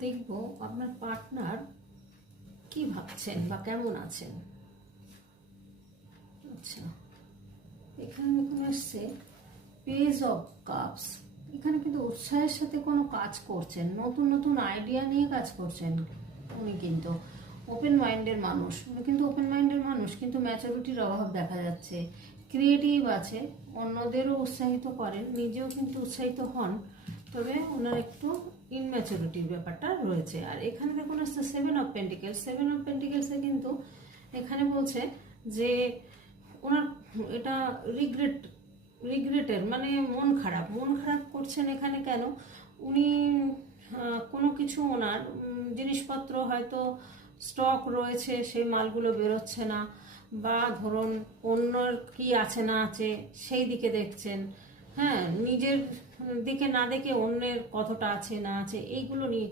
দেখব আপনার পার্টনার কি ভাবছেন বা কেমন আছেন। আচ্ছা, এখানে দেখুন আসছে পেজ অফ কাপস। এখানে কিন্তু উৎসাহের সাথে কোনো কাজ করছেন, নতুন নতুন আইডিয়া নিয়ে কাজ করছেন। উনি কিন্তু ওপেন মাইন্ডের মানুষ, কিন্তু ম্যাচুরিটির অভাব দেখা যাচ্ছে। ক্রিয়েটিভ আছে, অন্যদেরও উৎসাহিত করেন, নিজেও কিন্তু উৎসাহিত হন, তবে ওনার একটু ইনম্যাচুরিটির ব্যাপারটা রয়েছে। আর এখানে দেখুন আসছে সেভেন অফ পেন্টিকেলসে কিন্তু এখানে বলছে যে ওনার এটা রিগ্রেটের মানে মন খারাপ করছেন। এখানে কেন? উনি কোনো কিছু ওনার জিনিসপত্র হয়তো স্টক রয়েছে, সেই মালগুলো বেরোচ্ছে না, বা ধরুন অন্যর কি আছে না আছে সেই দিকে দেখছেন। হ্যাঁ, নিজের দিকে না দেখে অন্যের কতটা আছে না আছে এইগুলো নিয়ে